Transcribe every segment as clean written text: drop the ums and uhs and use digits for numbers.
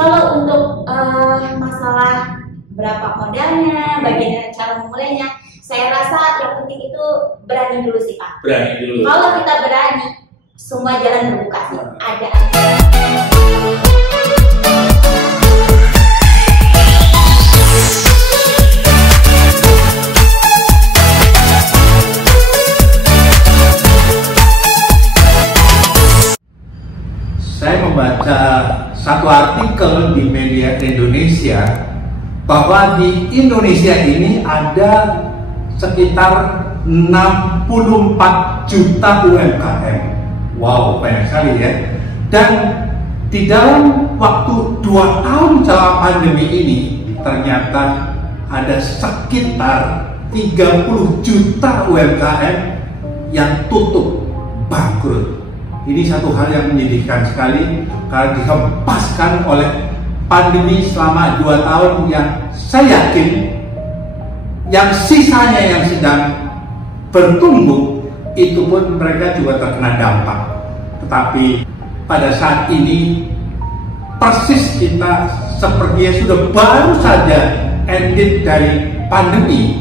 Kalau untuk masalah berapa modalnya, bagaimana cara memulainya, saya rasa yang penting itu berani dulu sih Pak. Berani dulu. Kalau kita berani, semua jalan terbuka sih. Ada. Saya membaca satu artikel di media Indonesia bahwa di Indonesia ini ada sekitar 64 juta UMKM. Wow, banyak sekali ya. Dan di dalam waktu 2 tahun selama pandemi ini ternyata ada sekitar 30 juta UMKM yang tutup, bangkrut. Ini satu hal yang menyedihkan sekali karena dihempaskan oleh pandemi selama 2 tahun yang saya yakin yang sisanya yang sedang bertumbuh itu pun mereka juga terkena dampak. Tetapi pada saat ini persis kita sepertinya sudah baru saja ended dari pandemi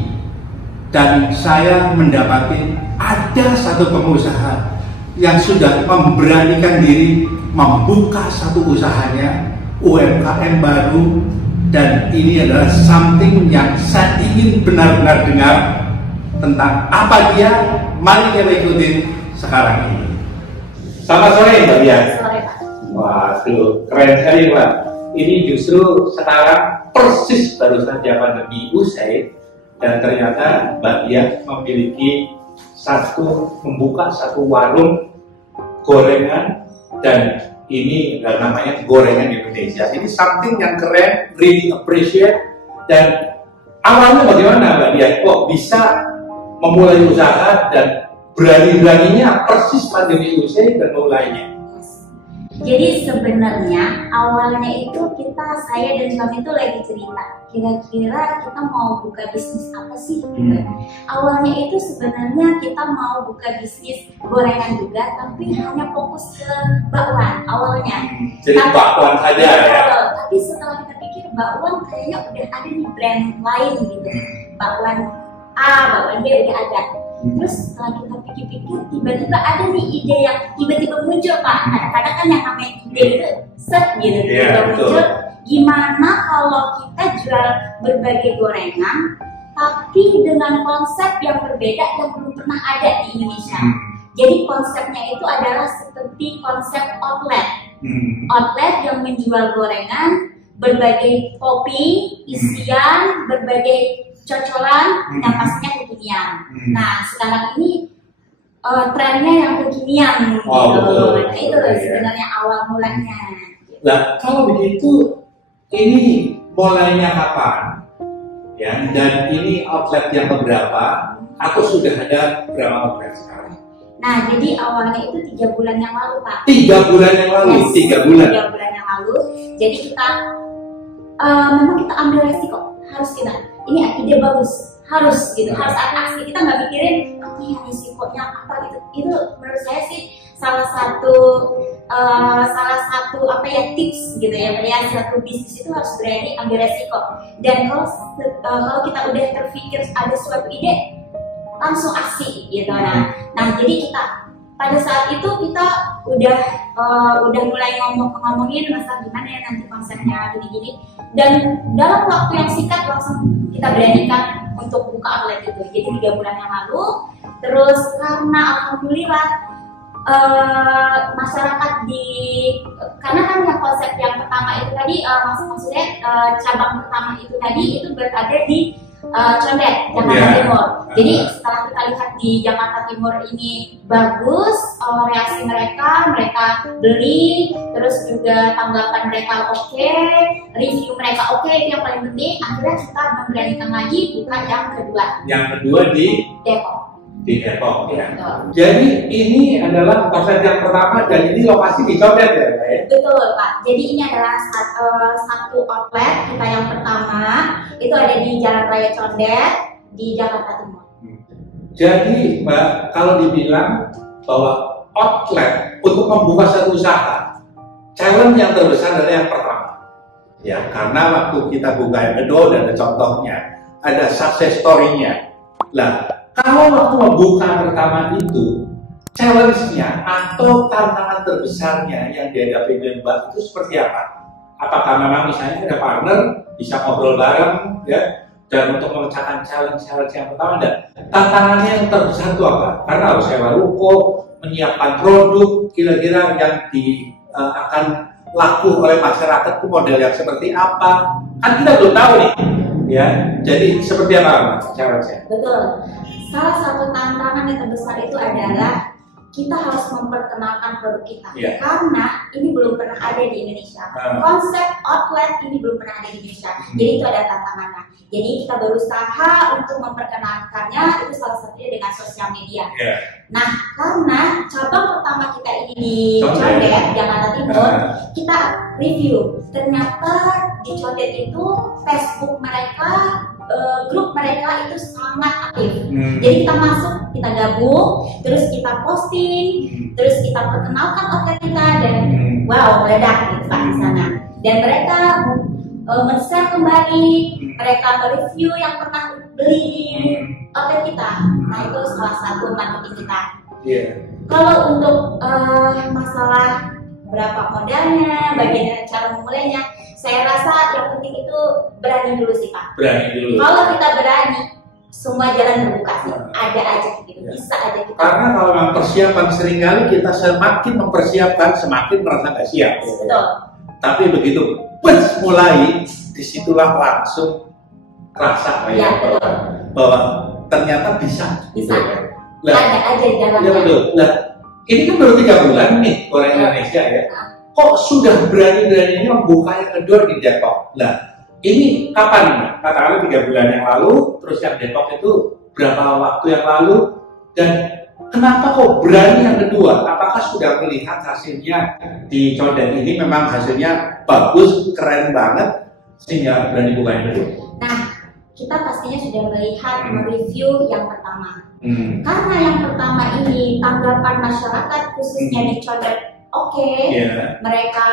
dan saya mendapati ada satu pengusaha yang sudah memberanikan diri membuka satu usahanya, UMKM baru, dan ini adalah something yang saya ingin benar-benar dengar tentang apa dia. Mari kita ikutin sekarang ini. Selamat sore Mbak Dian. Sore Pak. Waduh, keren sekali Pak. Ini justru sekarang persis baru saja pandemi usai dan ternyata Mbak Dian memiliki membuka satu warung gorengan dan ini namanya gorengan Indonesia. Ini something yang keren, really appreciate. Dan awalnya bagaimana Mbak Dian? Kok bisa memulai usaha dan berani-beraninya persis pandemi usai dan mulainya? Jadi sebenarnya awalnya itu saya dan suami itu lagi cerita, kira-kira kita mau buka bisnis apa sih? Awalnya itu sebenarnya kita mau buka bisnis gorengan juga, tapi hanya fokus ke bakwan awalnya. Jadi bakwan saja ya? Tapi setelah kita pikir bakwan kayaknya udah ada nih brand lain gitu, bakwan A, bakwan B udah ada. Terus setelah kita pikir-pikir, tiba-tiba ada nih ide yang tiba-tiba muncul Pak. Kadang-kadang kan yang namanya ide itu set gitu, tiba-tiba muncul. Gimana kalau kita jual berbagai gorengan, tapi dengan konsep yang berbeda yang belum pernah ada di Indonesia. Jadi konsepnya itu adalah seperti konsep outlet. Outlet yang menjual gorengan, berbagai topping, isian, berbagai cocolan, yang pastinya kekinian. Nah, sekarang ini trennya yang kekinian gitu. Nah, itu sebenarnya awal mulanya. Nah, kalau begitu, ini mulainya kapan? Ya, dan ini outlet yang keberapa? Atau sudah ada berapa outlet sekarang? Nah, jadi awalnya itu 3 bulan yang lalu, Pak. 3 bulan yang lalu? Yes, 3 bulan? 3 bulan yang lalu. Jadi kita, memang kita ambil resiko. Harus kita, ini ide bagus, harus gitu, harus ada aksi. Kita nggak mikirin apa ya risikonya apa gitu. Itu menurut saya sih salah satu apa ya tips gitu ya. Satu bisnis itu harus berani ambil resiko. Dan kalau kita udah terpikir ada suatu ide, langsung aksi gitu. Nah jadi kita pada saat itu kita udah mulai ngomongin masalah gimana ya nanti konsepnya gini-gini. Dan dalam waktu yang singkat langsung kita beranikan untuk buka outlet itu. Jadi 3 bulan yang lalu. Terus karena alhamdulillah masyarakat karena kan yang konsep yang pertama itu tadi maksudnya cabang pertama itu tadi itu berada di Condet, Jakarta Timur. Jadi setelah kita lihat di Jakarta Timur ini bagus, reaksi mereka beli, terus juga tanggapan mereka oke, review mereka oke, itu yang paling penting. Akhirnya kita memberanikan lagi buka yang kedua. Yang kedua di Depok. Di Depok ya. Jadi ini adalah konsep yang pertama dan ini lokasi di Condet ya, Pak ya? Betul Pak. Jadi ini adalah satu outlet kita yang pertama itu ada di Jalan Raya Condet di Jakarta Timur. Jadi Mbak, kalau dibilang bahwa outlet untuk membuka satu usaha, challenge yang terbesar adalah yang pertama Ya, karena waktu kita buka yang kedua ada contohnya, ada success story-nya. Lah, kalau waktu membuka pertama itu, challenge-nya atau tantangan terbesarnya yang dihadapi dengan Mbak itu seperti apa? Apakah memang misalnya ada partner bisa ngobrol bareng, ya, dan untuk memecahkan challenge yang pertama, dan tantangannya yang terbesar itu apa? Karena harus sewa ruko, menyiapkan produk, kira-kira yang akan laku oleh masyarakat itu model yang seperti apa, kan kita belum tahu nih, ya. Jadi seperti apa challenge-nya? Betul. Salah satu tantangan yang terbesar itu adalah kita harus memperkenalkan produk kita, karena ini belum pernah ada di Indonesia. Konsep outlet ini belum pernah ada di Indonesia, jadi itu ada tantangannya. Jadi kita berusaha untuk memperkenalkannya, itu salah satunya dengan sosial media. Nah, karena cabang pertama kita ini di Condet, Jakarta Timur, kita review. Ternyata di Condet itu Facebook mereka, grup mereka itu sangat aktif. Jadi kita masuk, kita gabung, terus kita posting, terus kita perkenalkan outlet kita, dan wow, meledak gitu Pak di sana. Dan mereka men-share kembali, mereka mereview yang pernah beli di outlet kita. Nah, itu salah satu marketing kita. Kalau untuk masalah berapa modalnya, bagaimana cara memulainya, saya rasa yang penting itu berani dulu sih Pak. Berani dulu. Kalau kita berani, semua jalan terbuka sih. Ada aja gitu, bisa aja kita. Karena kalau memang persiapan, seringkali kita semakin mempersiapkan semakin merasa nggak siap. Betul. Tapi begitu mulai, disitulah langsung rasa bahwa ternyata bisa. Bisa. Lah, ada aja jalan. Ya betul. Lah, ini kan baru 3 bulan nih goreng Indonesia ya. Kok sudah berani-beraninya membuka yang kedua di Depok? Nah, ini kapan nih? Katakanlah 3 bulan yang lalu, terus yang Depok itu berapa waktu yang lalu, dan kenapa kok berani yang kedua? Apakah sudah melihat hasilnya di Condet ini memang hasilnya bagus, keren banget, sehingga berani buka yang kedua? Nah, kita pastinya sudah melihat, mereview yang pertama. Karena yang pertama ini tanggapan masyarakat khususnya di Condet mereka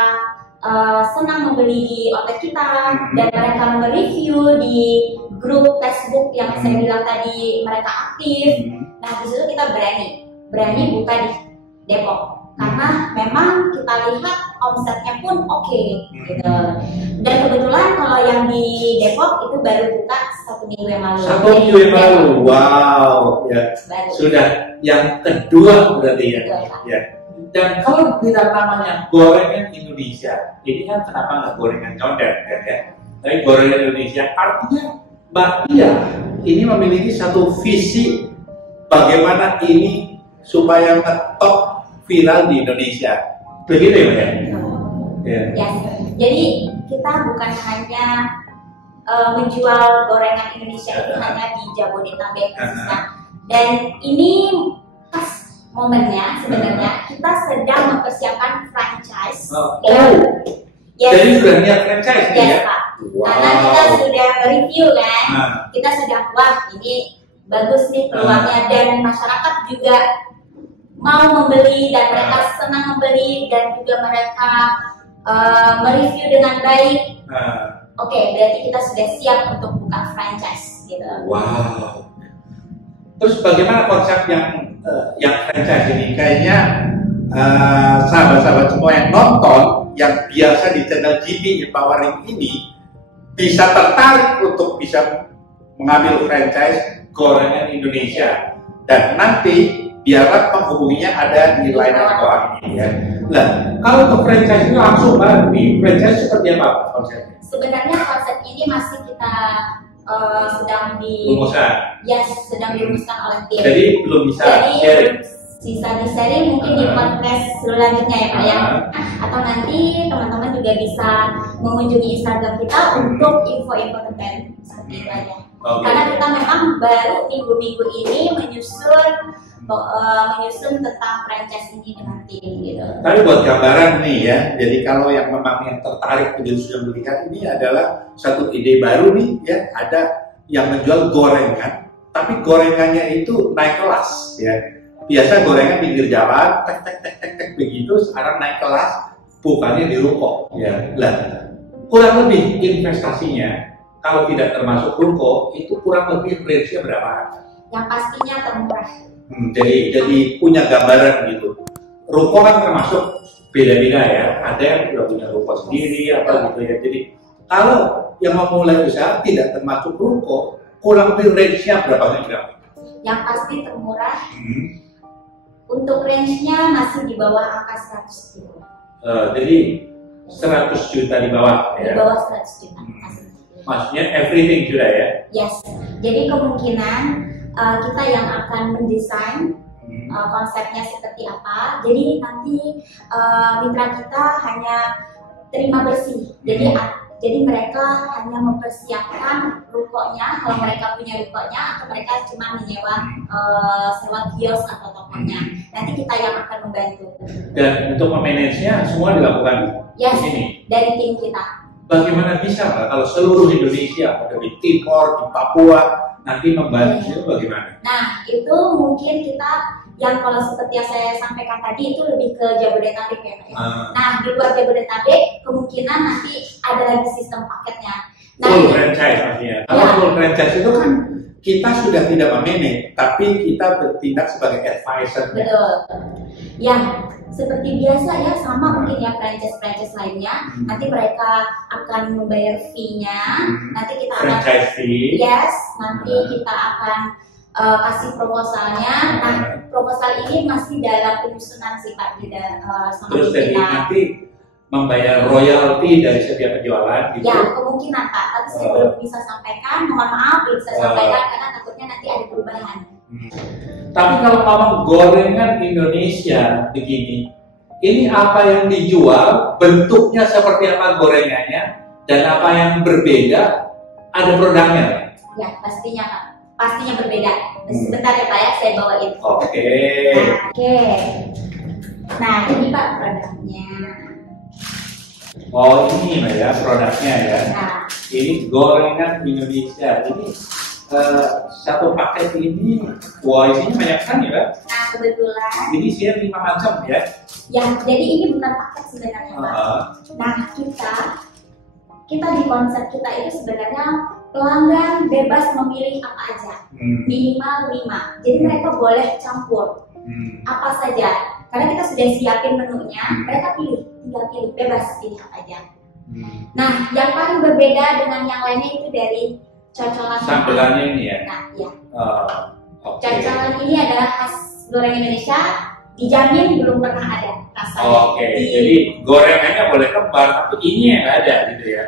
senang membeli di outlet kita, dan mereka mereview di grup Facebook yang saya bilang tadi mereka aktif. Nah, disitu kita berani buka di Depok, karena memang kita lihat omsetnya pun gitu. Dan kebetulan kalau yang di Depok itu baru buka 1 minggu yang lalu. 1 minggu yang lalu, wow, ya. Baru. Sudah yang kedua berarti ya. Dan kalau kita namanya gorengan Indonesia, ini kan kenapa nggak gorengan Condet kan ya? Tapi gorengan Indonesia artinya Mbak Tia ini memiliki satu visi bagaimana ini supaya ngetop viral di Indonesia. Begitu ya Mbak? Ya. Jadi kita bukan hanya menjual gorengan Indonesia itu hanya di Jabodetabek khususnya. Dan ini pas momennya sebenarnya kita sedang mempersiapkan franchise. Jadi sudah niat franchise ya? Pak. Karena kita sudah review kan, kita sudah ini bagus nih peluangnya, dan masyarakat juga mau membeli dan mereka senang membeli, dan juga mereka mereview dengan baik. Berarti kita sudah siap untuk buka franchise gitu. Wow. Terus bagaimana konsep yang franchise ini? Kayaknya sahabat-sahabat semua yang nonton, yang biasa di channel GP Empowering ini bisa tertarik untuk bisa mengambil franchise gorengan Indonesia, dan nanti biarlah penghubunginya ada di line di bawah ini ya. Nah, kalau untuk franchise ini langsung banget nih, franchise seperti apa konsepnya? Sebenarnya konsep ini masih kita sedang sedang dirumuskan oleh tim. Jadi belum bisa sharing. Sisa di sharing mungkin di podcast selanjutnya ya Pak ya. Atau nanti teman-teman juga bisa mengunjungi Instagram kita untuk info-info terbaru seperti itu aja. Karena kita memang baru minggu-minggu ini menyusun tentang franchise ini dengan tim gitu. Tapi buat gambaran nih ya, jadi kalau yang memang yang tertarik begitu sudah melihat, ini adalah satu ide baru nih ya, ada yang menjual gorengan, tapi gorengannya itu naik kelas ya. Biasa gorengan pinggir jalan, tek begitu, sekarang naik kelas, bukannya di ruko ya. Lah, kurang lebih investasinya kalau tidak termasuk ruko itu kurang lebih range-nya berapa? Yang pastinya termurah. Jadi punya gambaran gitu. Ruko kan termasuk beda-beda ya. Ada yang sudah punya ruko sendiri apa gitu ya. Jadi kalau yang memulai usaha tidak termasuk ruko, kurang lebih range-nya berapa kira-kira? Yang pasti termurah. Untuk range-nya masih di bawah angka 100 juta. Jadi 100 juta di bawah ya? Di bawah 100 juta. Maksudnya everything sudah ya? Yes. Jadi kemungkinan kita yang akan mendesain konsepnya seperti apa. Jadi nanti mitra kita hanya terima bersih. Jadi mereka hanya mempersiapkan rukonya, kalau mereka punya rukonya, atau mereka cuma menyewa sewa kios atau tokonya. Nanti kita yang akan membantu. Dan untuk memanagenya semua dilakukan di sini? Dari tim kita. Bagaimana bisa Mbak kalau seluruh Indonesia, ada di Timor, di Papua, nanti membantu bagaimana? Nah, itu mungkin kita yang kalau seperti yang saya sampaikan tadi itu lebih ke Jabodetabek ya Pak ya. Nah, di luar Jabodetabek kemungkinan nanti ada lagi sistem paketnya. Nah, full franchise maksudnya. Kalau full franchise itu kan kita sudah tidak memanage, tapi kita bertindak sebagai advisor. Betul. Ya, seperti biasa ya, sama mungkin ya franchise lainnya. Nanti mereka akan membayar fee-nya. Nanti kita akan franchise fee. Yes, nanti kita akan kasih proposalnya. Nah, proposal ini masih dalam penyusunan sih Pak, tidak sama terus kita. jadi nanti membayar royalti dari setiap penjualan gitu. Ya, kemungkinan Pak, tapi saya belum bisa sampaikan, mohon maaf belum bisa sampaikan karena takutnya nanti ada perubahan. Tapi kalau ngomong gorengan Indonesia begini, ini apa yang dijual, bentuknya seperti apa gorengannya, dan apa yang berbeda, ada produknya? Ya, pastinya Pak. Pastinya berbeda. Sebentar ya Pak ya, saya bawain. Oke. Nah, ini Pak produknya. Oh, ini ya produknya ya. Nah, ini gorengan Indonesia. Ini satu paket ini, wah isinya banyak kan ya? Nah, kebetulan. Ini isinya 5 macam ya? Ya, jadi ini bukan paket sebenarnya Pak. Nah, kita di konsep kita itu sebenarnya pelanggan bebas memilih apa aja, minimal 5. Jadi mereka boleh campur apa saja. Karena kita sudah siapin menunya, mereka tinggal pilih bebas pilih apa aja. Nah, yang paling berbeda dengan yang lainnya itu dari cocolan sambelannya ini ya. Nah, ya. Cocolan ini adalah khas goreng Indonesia, dijamin belum pernah ada rasanya. Jadi gorengannya boleh kembar, tapi ini yang nggak ada gitu ya.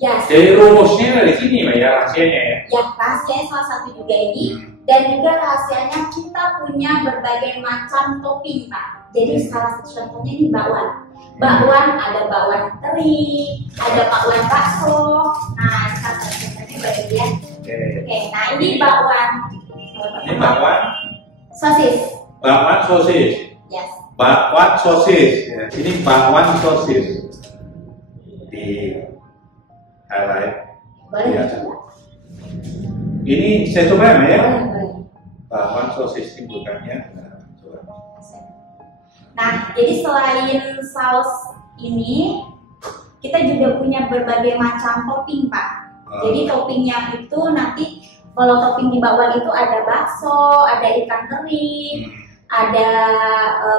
Ya, jadi rumusnya dari sini Mbak ya, rahasianya ya? Ya, rahasianya salah satu juga ini. Dan juga rahasianya kita punya berbagai macam topping Pak. Jadi salah satu contohnya ini bakwan. Bakwan, ada bakwan teri, ada bakwan bakso. Nah, contohnya bagian. Oke, nah ini bakwan. Ini bakwan? Sosis. Bakwan sosis? Yes. Bakwan sosis. Ya. Ini bakwan sosis. Di highlight. Boleh ya. coba. Ini saya coba ya. Boleh. Bakwan sosis ini bukannya. Nah, jadi selain saus ini, kita juga punya berbagai macam topping Pak. Jadi toppingnya itu nanti kalau topping di bakwan itu ada bakso, ada ikan teri, ada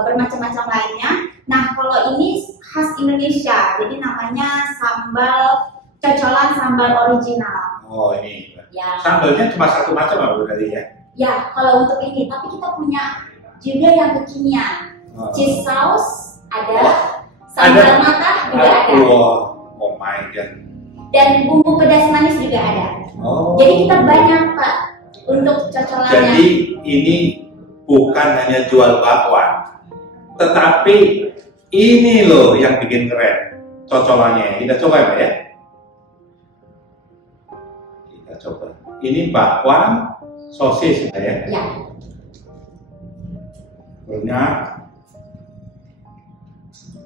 bermacam-macam lainnya. Nah, kalau ini khas Indonesia, jadi namanya sambal cocolan sambal original. Oh, ini. Ya. Sambalnya cuma satu macam apa berarti ya? Ya, kalau untuk ini, tapi kita punya juga yang kekinian. Cheese sauce ada, sambal mata juga ada. Oh my god. Dan bumbu pedas manis juga ada. Jadi kita banyak Pak untuk cocolannya. Jadi ini bukan hanya jual bakwan, tetapi ini loh yang bikin keren cocolannya. Kita coba ya Pak ya. Kita coba. Ini bakwan sosis ya. Ya. Banyak,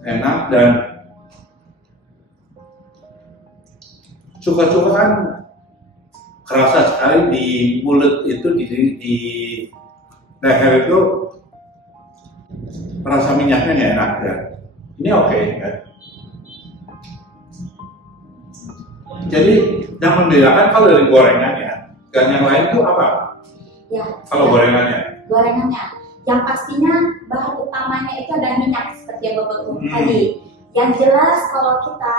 enak dan cuka-cuka kan kerasa sekali di mulut itu, di leher itu rasa minyaknya enak ya. Ini oke kan? Jadi yang membedakan kalau dari gorengannya dan yang lain itu apa? Ya. Kalau gorengannya? Gorengannya, yang pastinya bahan utamanya itu adalah minyak seperti yang Bapak tadi. Yang jelas kalau kita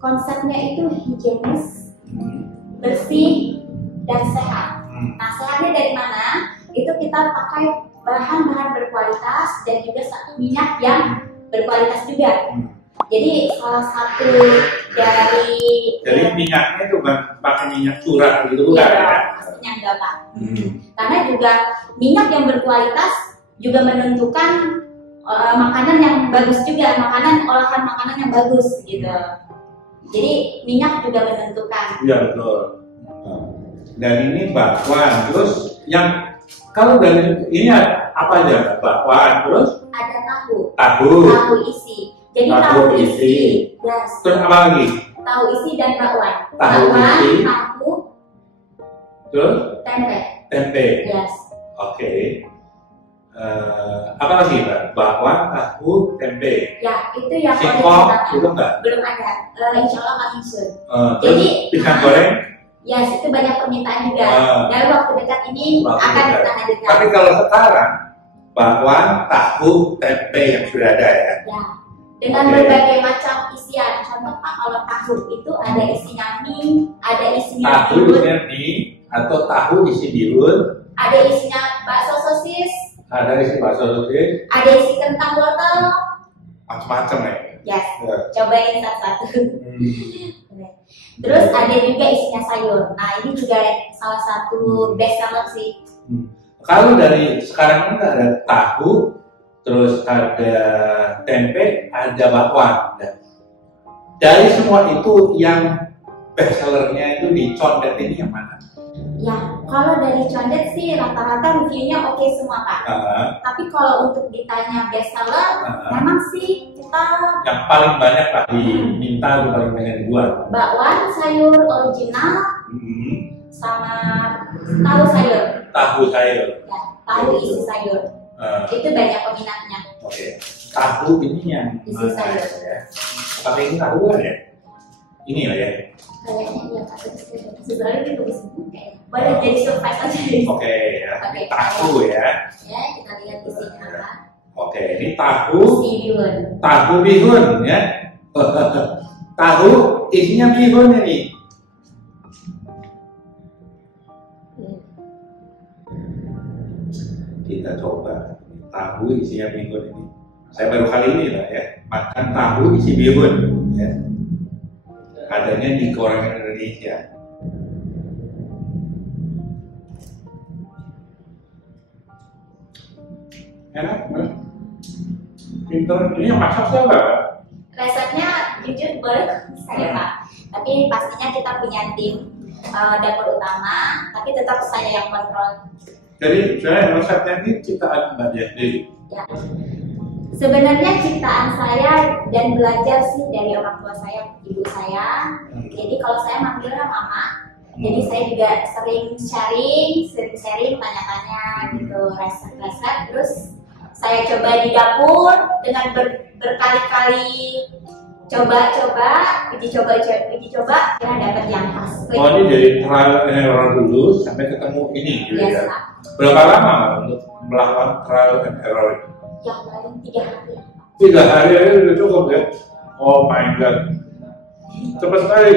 konsepnya itu higienis, bersih dan sehat. Nah, sehatnya dari mana? Itu kita pakai bahan-bahan berkualitas dan juga satu minyak yang berkualitas juga. Jadi salah satu dari jadi minyaknya itu pakai minyak curah gitu bukan ya? Pastinya enggak Pak. Karena juga minyak yang berkualitas juga menentukan makanan yang bagus juga, olahan makanan yang bagus gitu. Jadi minyak juga menentukan. Iya betul. Dan ini bakwan, terus yang kalau dari ini apa aja? Bakwan, terus ada tahu. Tahu Isi. Jadi tahu isi. Yes. Terus apa lagi? Tahu isi dan bakwan. Tahu isi. Tahu. Terus? Tempe. Yes. Oke. Apa lagi Mbak? Bakwan, tahu, tempe. Ya, itu yang singkong itu enggak? Belum ada. Insya Allah coming soon. Jadi pisang goreng? Yes, itu banyak permintaan juga. Dalam waktu dekat ini akan kita hadirkan. Tapi kalau sekarang bakwan, tahu, tempe yang sudah ada ya? Ya. Dengan berbagai macam isian. Contoh Pak, kalau tahu itu ada isinya mie, ada isinya tahu isinya mie atau tahu isi bihun, ada isinya bakso sosis, ada isi bakso sosis, ada isi kentang wortel, macam-macam ya. Yes. Cobain satu-satu. Terus ada juga isinya sayur. Nah, ini juga salah satu best seller sih. Kalau dari sekarang ini ada tahu, terus ada tempe, ada bakwan. Dari semua itu yang best sellernya itu di Condet ini yang mana? Ya, kalau dari Condet sih rata-rata reviewnya oke semua Pak. Tapi kalau untuk ditanya best seller, memang sih kita yang paling banyak Pak diminta, paling banyak dijual. Bakwan sayur original, sama tahu sayur. Tahu sayur. Ya, tahu isi sayur. Itu banyak peminatnya. Oke. Tahu ini yang isi sayur. Ya. Tapi ini tahu kan ya? Ini lah ya. Kayaknya iya Pak. Sebenarnya itu bisa kayak boleh jadi surprise aja. Oke ya. Tahu ya. Ya, kita lihat isinya Pak. Oke, ini tahu. Isi bihun. Tahu bihun ya. Tahu isinya bihun ini. Kita coba tahu isinya bihun ini. Saya baru kali ini lah ya makan tahu isi bihun ya. Adanya di gorengan Indonesia. Enak banget. Pinter. Ini yang masak siapa? Resepnya jujur boleh saya Pak. Tapi pastinya kita punya tim dapur utama. Tapi tetap saya yang kontrol. Jadi saya resepnya ini ciptaan Mbak Diah. Ya. Sebenarnya ciptaan saya dan belajar sih dari orang tua saya, ibu saya. Jadi kalau saya manggilnya mama. Jadi saya juga sering sharing, tanya-tanya gitu resep-resep. Terus saya coba di dapur dengan berkali-kali coba-coba, uji coba, kira dapat yang pas. Oh, ini dari trial and error dulu sampai ketemu ini gitu ya. Berapa lama untuk melakukan trial and error itu? Ya, paling 3 hari. 3 hari aja udah cukup ya? Oh my god, cepat sekali.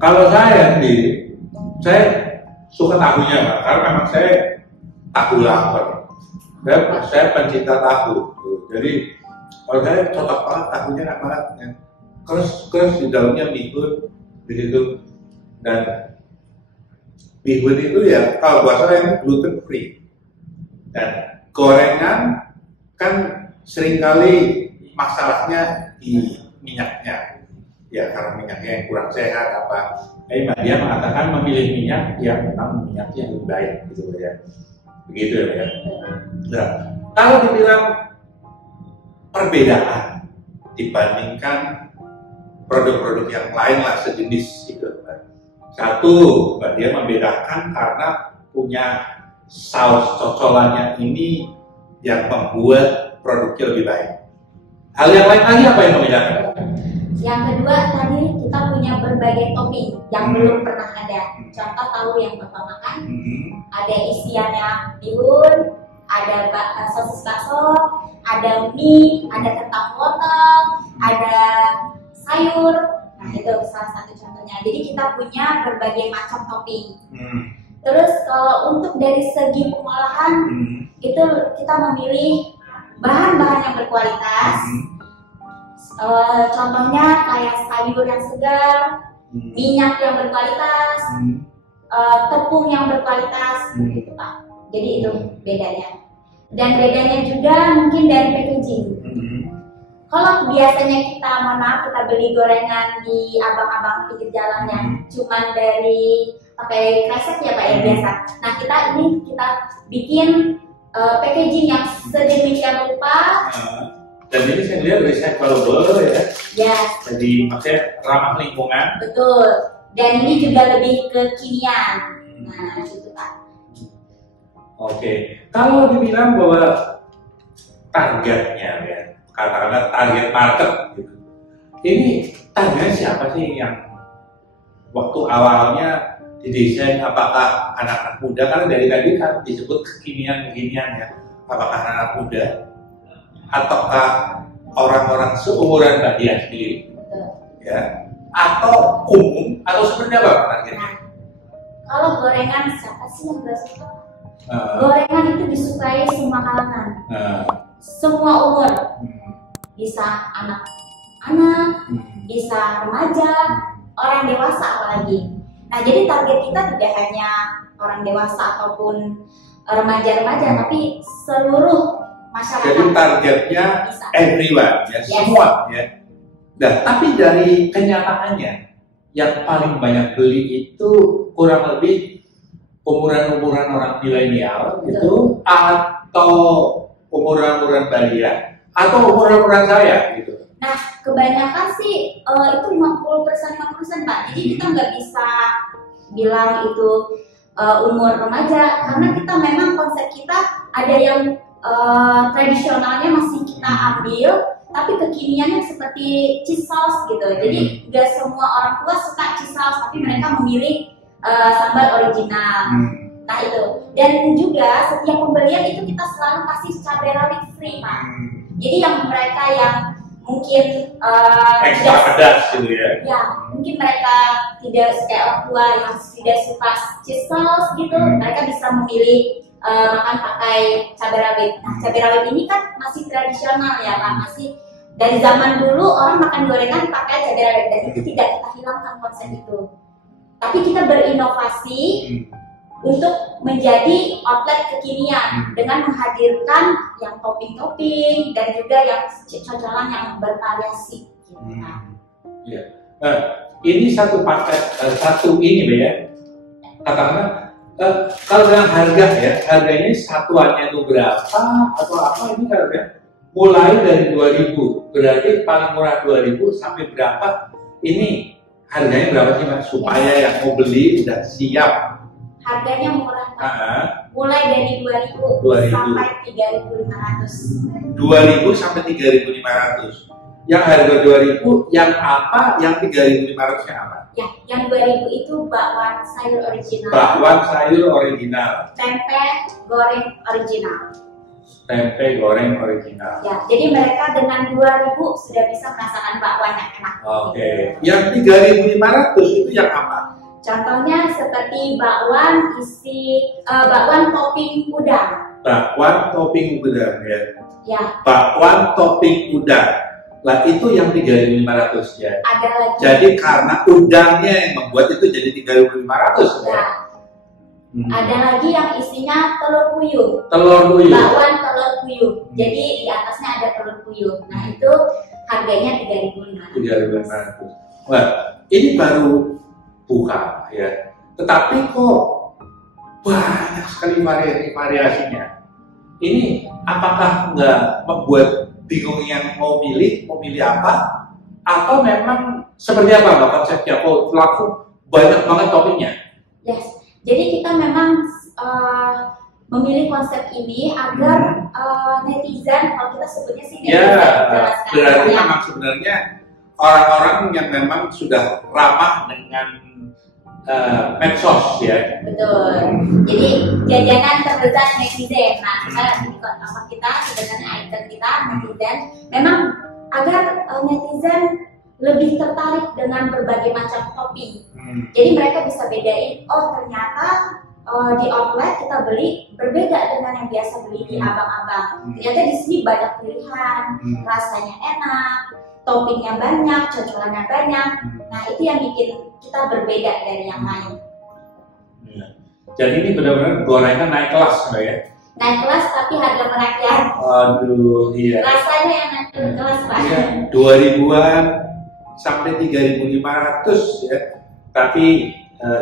Kalau saya sendiri, saya suka tahunya Pak, karena memang saya tahu lapar. Saya pencinta tahu. Jadi kalau saya cocok banget, tahunya enak banget ya. Keras di dalamnya bihun begitu, dan bihun itu ya kalau buat saya ini gluten free. Dan gorengan kan seringkali masalahnya di minyaknya, ya karena minyaknya yang kurang sehat apa. Mbak Dia mengatakan memilih minyak yang memang minyaknya yang lebih baik gitu ya, begitu ya. Nah, kalau dibilang perbedaan dibandingkan produk-produk yang lain lah sejenis gitu. Satu, Mbak Dia membedakan karena punya saus cocolannya ini yang membuat produknya lebih baik. Hal yang lain lagi apa yang membedakan? Yang kedua tadi kita punya berbagai topping yang belum pernah ada. Contoh tahu yang Bapak makan, ada isiannya bihun, ada sosis bakso, ada mie, ada kentang wortel, ada sayur. Nah itu salah satu contohnya. Jadi kita punya berbagai macam topping. Terus kalau untuk dari segi pengolahan itu kita memilih bahan-bahan yang berkualitas. Contohnya kayak sayur yang segar, minyak yang berkualitas, tepung yang berkualitas, gitu Pak. Jadi itu bedanya. Dan bedanya juga mungkin dari packaging. Kalau biasanya kita kita beli gorengan di abang-abang pinggir jalan yang cuman dari pakai kresek ya Pak ya biasa. Nah kita bikin packaging yang sedemikian rupa. Dan ini saya lihat recyclable ya. Ya. Jadi maksudnya ramah lingkungan. Betul. Dan ini juga lebih kekinian. Nah, itu Pak. Oke. Kalau dibilang bahwa targetnya ya, katakanlah target market gitu. Ini targetnya siapa sih yang waktu awalnya didesain, apakah anak-anak muda? Karena dari tadi kan disebut kekinian ya. Apakah anak muda? Ataukah orang-orang seumuran Mbak Dia sendiri, ya, atau umum, atau sebenarnya apa targetnya? Kalau gorengan siapa sih yang nggak suka? Gorengan itu disukai semua kalangan, semua umur, bisa anak-anak, bisa remaja, orang dewasa apalagi. Nah jadi target kita tidak hanya orang dewasa ataupun remaja-remaja, tapi seluruh masyarakat. Jadi targetnya everyone ya, semua ya. Nah, tapi dari kenyataannya yang paling banyak beli itu kurang lebih umuran-umuran orang milenial gitu, atau umuran-umuran balia, atau umuran-umuran saya gitu. Nah, kebanyakan sih itu 50% Pak. Jadi kita nggak bisa bilang itu umur remaja, karena kita memang konsep kita ada yang tradisionalnya masih kita ambil, tapi kekiniannya seperti cheese sauce gitu. Jadi nggak semua orang tua suka cheese sauce, tapi mereka memilih sambal original. Nah itu. Dan juga setiap pembelian itu kita selalu kasih cabai rawit free Pak. Jadi yang mereka yang mungkin ekstra pedas gitu ya. Ya, mungkin mereka tidak kayak orang tua yang tidak suka cheese sauce gitu, mereka bisa memilih makan pakai cabai rawit. Nah, cabai rawit ini kan masih tradisional ya Pak, masih dari zaman dulu orang makan gorengan pakai cabai rawit, dan itu tidak kita hilangkan konsep itu. Tapi kita berinovasi untuk menjadi outlet kekinian dengan menghadirkan yang topping-topping dan juga yang cocolan yang bervariasi. Ya. Ini satu paket, satu ini ya, katakanlah kalau dengan harga ya, harganya satuannya itu berapa atau apa ini harga? Mulai dari 2.000, berarti paling murah 2.000 sampai berapa? Ini harganya berapa sih Mas? Supaya yang mau beli udah siap. Harganya murah Pak. Mulai dari 2.000 sampai 3.500. 2.000 sampai 3.500. Yang harga 2.000 yang apa? Yang 3.500 yang apa? Ya, yang 2.000 itu bakwan sayur original. Bakwan sayur original. Tempe goreng original. Tempe goreng original. Ya, jadi mereka dengan 2.000 sudah bisa merasakan bakwan yang enak. Oke. Yang 3.500 itu yang apa? Contohnya seperti bakwan bakwan topping udang. Bakwan topping udang ya. Ya. Bakwan topping udang. Lah itu yang 3.500 ya. Ada lagi. Jadi karena udangnya yang membuat itu jadi 3.500 ya. Ada lagi yang isinya telur puyuh. Telur puyuh. Bakwan telur puyuh. Jadi di atasnya ada telur puyuh. Nah itu harganya 3.500. 3.500. Wah, ini baru buka ya. Tetapi kok banyak sekali variasinya. Ini apakah nggak membuat bingung yang mau milih apa, atau memang seperti apa Mbak konsepnya? Oh, langsung banyak banget toppingnya. Yes, jadi kita memang memilih konsep ini agar netizen, kalau kita sebutnya sih netizen, ya, berarti memang sebenarnya orang-orang yang memang sudah ramah dengan medsos ya. Betul. Jadi jajanan terbesar netizen. Nah, kita sebenarnya ikon kita netizen memang agar netizen lebih tertarik dengan berbagai macam topping. Jadi mereka bisa bedain, oh ternyata di outlet kita beli berbeda dengan yang biasa beli di abang-abang. Ternyata di sini banyak pilihan, rasanya enak, toppingnya banyak, cocolannya banyak. Nah itu yang bikin kita berbeda dari yang lain. Ya. Jadi ini benar-benar gorengan naik kelas, Mbak ya? Naik kelas tapi harga merakyat. Aduh, iya. Rasanya yang naik kelas, Pak. Iya, 2000-an sampai 3.500 ya. Tapi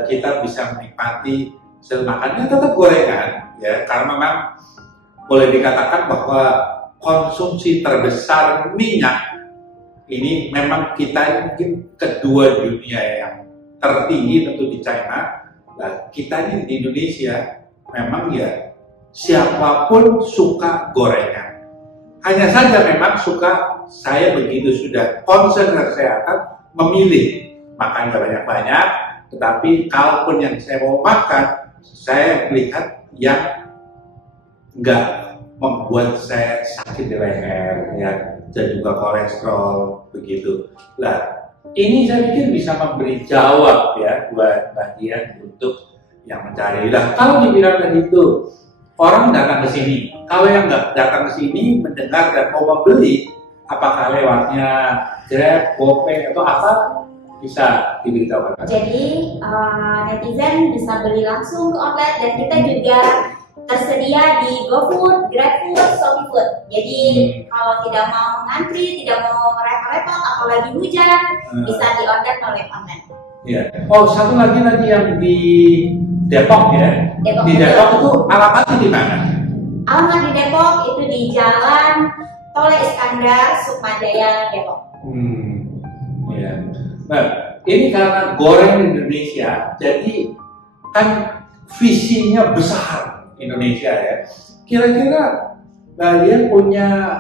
kita bisa menikmati makannya tetap gorengan ya, karena memang boleh dikatakan bahwa konsumsi terbesar minyak ini memang kita mungkin kedua di dunia yang tertinggi tentu di China. Nah, kita ini di Indonesia memang ya siapapun suka gorengan. Hanya saja memang saya begitu sudah concern kesehatan memilih makan banyak-banyak, tetapi kalaupun yang saya mau makan saya melihat yang nggak membuat saya sakit di leher ya, dan juga kolesterol begitu. Nah, ini saya pikir bisa memberi jawab ya buat Mbak Dian untuk yang mencari. Nah, kalau dibilang tadi itu orang datang ke sini, kalau yang nggak datang ke sini mendengar dan mau membeli, apakah lewatnya Grab, GoPay atau apa, bisa diberitahukan? Jadi netizen bisa beli langsung ke outlet, dan kita juga tersedia di GoFood, GrabFood, ShopeeFood. Jadi kalau tidak mau ngantri, tidak mau repot-repot, apalagi hujan, bisa di-order melalui online. Ya. Oh, satu lagi yang di Depok ya. Di Depok itu alamatnya di mana? Alamat di Depok itu di Jalan Tole Iskandar, Sukmajaya, Depok. Ya. Nah, ini karena goreng Indonesia, jadi kan visinya besar Indonesia ya. Kira-kira kalian punya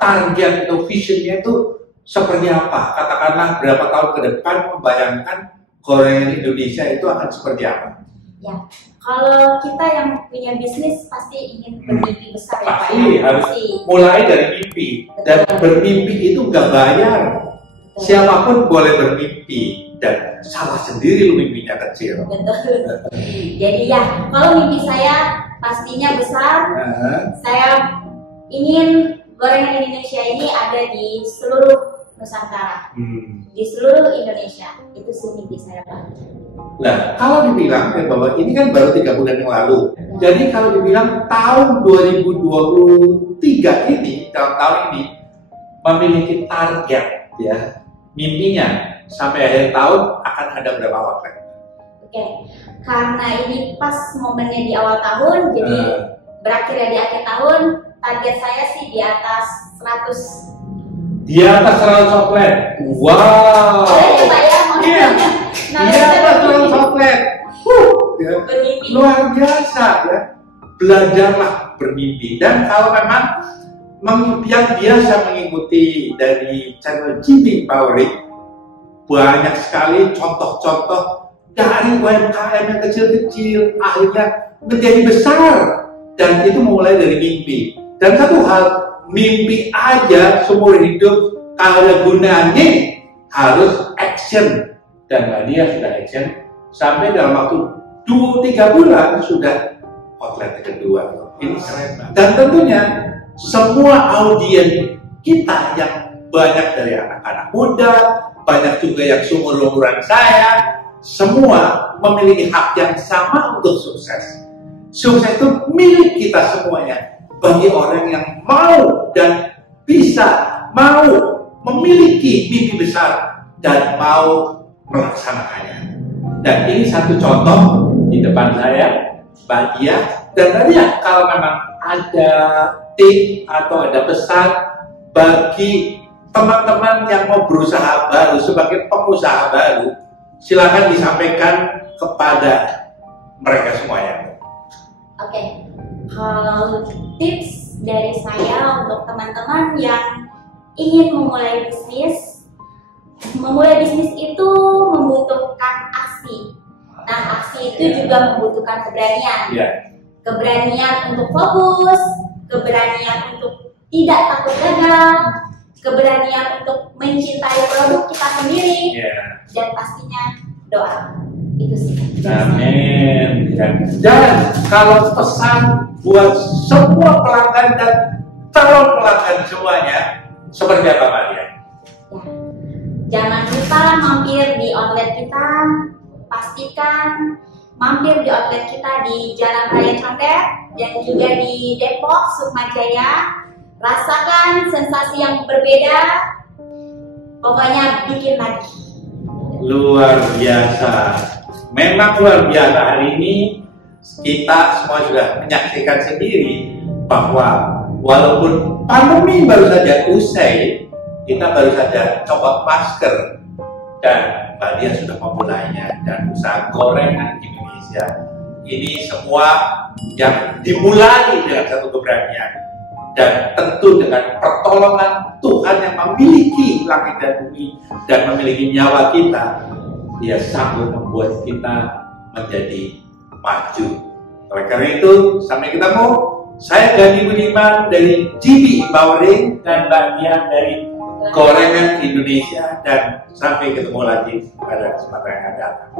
target atau visionnya itu seperti apa? Katakanlah berapa tahun ke depan membayangkan gorengan Indonesia itu akan seperti apa? Ya, kalau kita yang punya bisnis pasti ingin bermimpi besar ya Pak. Pasti harus mulai dari mimpi. Dan bermimpi itu nggak bayar. Siapapun boleh bermimpi, dan salah sendiri lu mimpinya kecil. Betul. Jadi ya, kalau mimpi saya pastinya besar. Saya ingin gorengan Indonesia ini ada di seluruh Nusantara, di seluruh Indonesia. Itu sih mimpi saya Pak. Nah, kalau dibilang ya bahwa ini kan baru 3 bulan yang lalu. Jadi kalau dibilang tahun 2023 ini, tahun ini memiliki target ya, mimpinya sampai akhir tahun akan ada berapa outlet? Oke, karena ini pas momennya di awal tahun, jadi berakhirnya di akhir tahun, target saya sih di atas 100. Di atas 100 outlet? Wow! Boleh ya Pak ya? Iya, di atas 100 outlet. Ya. Luar biasa ya. Belajarlah bermimpi. Dan kalau memang yang biasa mengikuti dari channel GB Empowering, banyak sekali contoh-contoh dari UMKM yang kecil-kecil akhirnya menjadi besar, dan itu mulai dari mimpi. Dan satu hal, mimpi aja seumur hidup kalau ada gunanya harus action, dan dia sudah action sampai dalam waktu 2-3 bulan sudah outlet kedua. Ini keren banget. Dan tentunya semua audiens kita yang banyak dari anak-anak muda, banyak juga yang seumur-umuran saya, semua memiliki hak yang sama untuk sukses. Sukses itu milik kita semuanya, bagi orang yang mau dan bisa, mau memiliki mimpi besar dan mau melaksanakannya. Dan ini satu contoh di depan saya, Mbak Dia. Dan tadi ya, kalau memang ada tip atau ada pesan bagi teman-teman yang mau berusaha baru sebagai pengusaha baru, silakan disampaikan kepada mereka semuanya. Oke, kalau tips dari saya untuk teman-teman yang ingin memulai bisnis itu membutuhkan aksi. Nah, aksi itu juga membutuhkan keberanian. Keberanian untuk fokus, keberanian untuk tidak takut gagal, keberanian untuk mencintai produk kita sendiri, dan pastinya doa. Itu sih. Amin. Dan kalau pesan buat semua pelanggan dan calon pelanggan semuanya, seperti apa Maria? Jangan lupa mampir di outlet kita. Pastikan mampir di outlet kita di Jalan Raya Condet dan juga di Depok, Sukma Jaya. Rasakan sensasi yang berbeda. Pokoknya bikin lagi. Luar biasa. Memang luar biasa. Hari ini kita semua sudah menyaksikan sendiri bahwa walaupun pandemi baru saja usai, kita baru saja coba masker dan Mbak Dia sudah memulainya, dan usaha gorengan Indonesia ini semua yang dimulai dengan satu keberanian dan tentu dengan pertolongan Tuhan yang memiliki langit dan bumi dan memiliki nyawa kita. Dia sanggup membuat kita menjadi maju. Oleh karena itu, sampai ketemu. Saya Gani Budiman dari GB Empowering dan Mbak Dian dari Gorengan Indonesia, dan sampai ketemu lagi pada kesempatan yang akan datang.